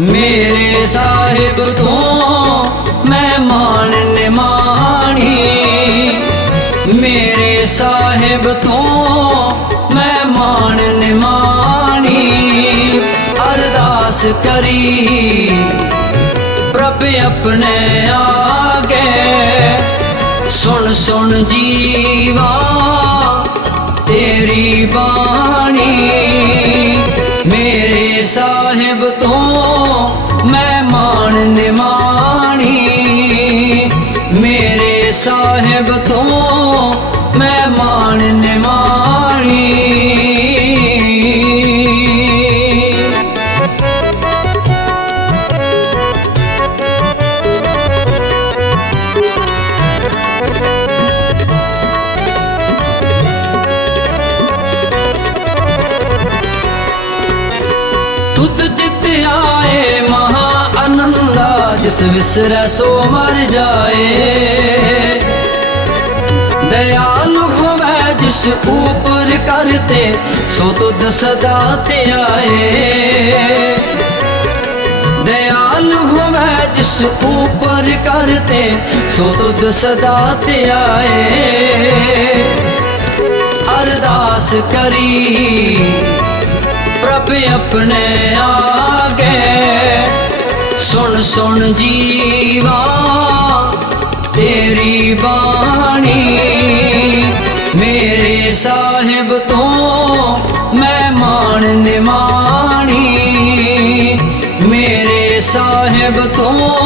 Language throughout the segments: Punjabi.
ਮੇਰੇ ਸਾਹਿਬ ਤੋਂ ਮੈਂ ਮਾਣ ਨਿਮਾਣੀ। ਮੇਰੇ ਸਾਹਿਬ ਤੋਂ ਮੈਂ ਮਾਣ ਨਿਮਾਣੀ। ਅਰਦਾਸ ਕਰੀ, ਪ੍ਰਭ ਆਪਣੇ ਆਗੇ। ਸੁਣ ਸੁਣ ਜੀਵਾ ਜਿਸ ਵਿਸਰੈ ਸੋ ਮਰ ਜਾਏ। ਦਇਆਲ ਹੋਵੇ ਜਿਸ ਉਪਰ ਕਰਤੇ, ਸੋ ਤੁਧ ਸਦਾ ਧਿਆਏ ਦਇਆਲ ਹੋਵੇ ਜਿਸ ਉਪਰ ਕਰਤੇ, ਸੋ ਤੁਧ ਸਦਾ ਧਿਆਏ ਅਰਦਾਸ ਕਰੀ ਪ੍ਰਭ ਆਪਣੇ ਆਗੇ। ਸੁਣ ਸੁਣ ਜੀਵਾ ਤੇਰੀ ਬਾਣੀ। ਮੇਰੇ ਸਾਹਿਬ ਤੋਂ ਮੈਂ ਮਾਣ ਨਿਮਾਣੀ। ਮੇਰੇ ਸਾਹਿਬ ਤੋਂ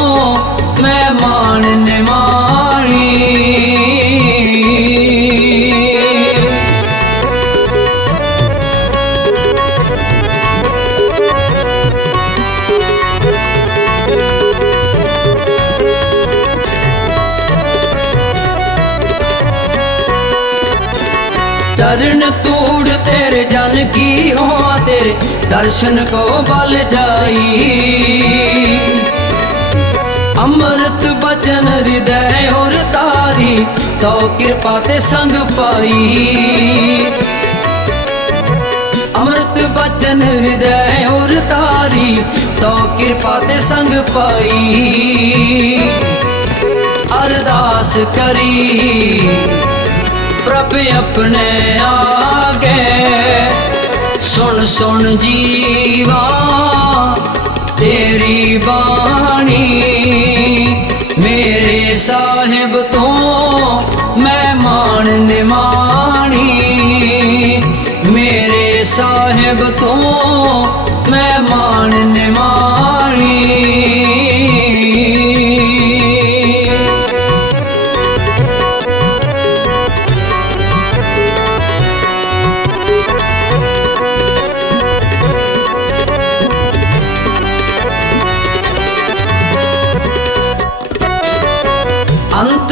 चरण तूड़ तेरे जन की हो तेरे दर्शन को बल जाई अमृत बचन हृदय और तारी तो कृपा ते संग पाई अमृत बचन हृदय और तारी तो कृपा ते संग पाई अरदास करी ਪ੍ਰਭ ਆਪਣੇ ਆਗੇ। ਸੁਣ ਸੁਣ ਜੀਵਾ, ਤੇਰੀ ਬਾਣੀ। ਮੇਰੇ ਸਾਹਿਬ ਤੋਂ ਮੈਂ ਮਾਣ ਨਿਮਾਣੀ। ਮੇਰੇ ਸਾਹਿਬ ਤੋਂ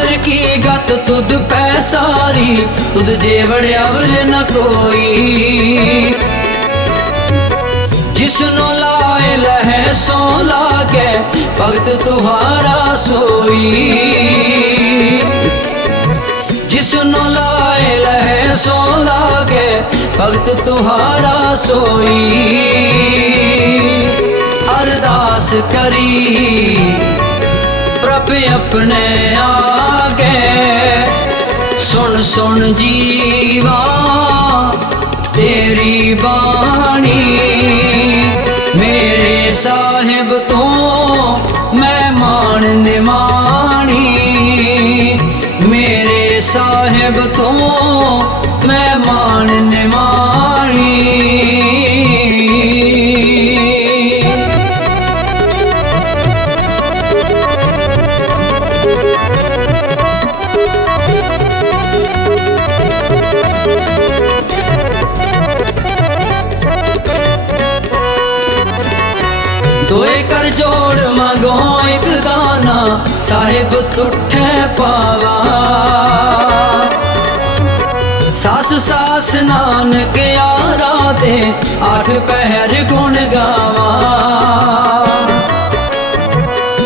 ਅੰਤਰ ਕੀ ਗਤ? ਤੁਧ ਪੈ ਸਾਰੀ। ਤੁਧ ਜੇਵੜ ਅਵਰ ਨ ਕੋਈ। ਜਿਸਨੋ ਲਾਏ ਲਹਿ ਸੋ ਲਾਗੇ, ਭਗਤ ਤੁਹਾਰਾ ਸੋਈ। ਜਿਸਨੋ ਲਾਏ ਲਹਿ ਸੋ ਲਾਗੇ, ਭਗਤ ਤੁਹਾਰਾ ਸੋਈ। ਅਰਦਾਸ ਕਰੀ। ਪ੍ਰਭ ਆਪਣੇ ਆਗੇ। ਸੁਣ ਸੁਣ ਜੀਵਾ, ਤੇਰੀ ਬਾਣੀ। ਮੇਰੇ ਸਾਹਿਬ ਤੋਂ ਮੈਂ ਮਾਣ ਨਿਮਾਣੀ। ਮੇਰੇ ਸਾਹਿਬ ਤੋਂ ਮੈਂ ਮਾਣ ਨਿਮਾਣੀ। ਦੋਏ ਕਰ ਜੋੜ ਮੰਗੋ ਇੱਕ ਦਾਨਾ, ਸਾਹਿਬ ਤੁਠੇ ਪਾਵਾ। ਸਾਸ ਸਾਸ ਨਾਨਕ ਯਾਰਾ ਦੇ ਆਠ ਪਹਿਰ ਗੁਣ ਗਾਵਾ।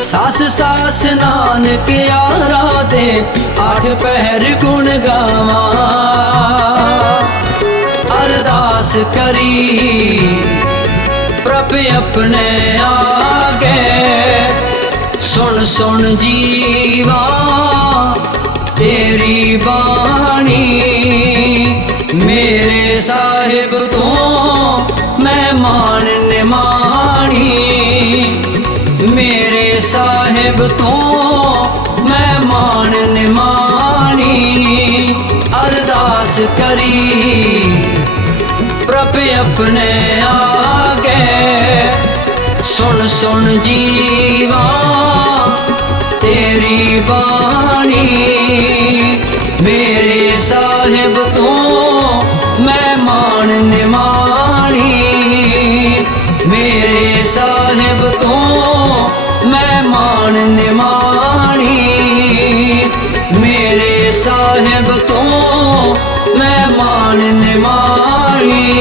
ਸਾਸ ਸਾਸ ਨਾਨਕ ਯਾਰਾ ਦੇ ਆਠ ਪਹਿਰ ਗੁਣ ਗਾਵਾ। ਅਰਦਾਸ ਕਰੀ। ਪ੍ਰਭ ਆਪਣੇ ਆਪ ਸੁਣ ਸੁਣ ਜੀਵਾ, ਤੇਰੀ ਬਾਣੀ। ਮੇਰੇ ਸਾਹਿਬ ਤੋਂ ਮੈਂ ਮਾਨ ਨਿਮਾਣੀ। ਮੇਰੇ ਸਾਹਿਬ ਤੋਂ ਮੈਂ ਮਾਨ ਨਿਮਾਣੀ। ਅਰਦਾਸ ਕਰੀ ਪ੍ਰਭ ਆਪਣੇ ਆਗੇ ਸੁਣ ਸੁਣ ਜੀਵਾ, ਤੇਰੀ ਬਾਣੀ ਮੇਰੇ ਸਾਹਿਬ ਤੋਂ ਮੈਂ ਮਾਣ ਨਿਮਾਣੀ। ਮੇਰੇ ਸਾਹਿਬ ਤੋਂ ਮੈਂ ਮਾਣ ਨਿਮਾਣੀ। ਮੇਰੇ ਸਾਹਿਬ ਤੋਂ ਮੈਂ ਮਾਣ ਨਿਮਾਣੀ।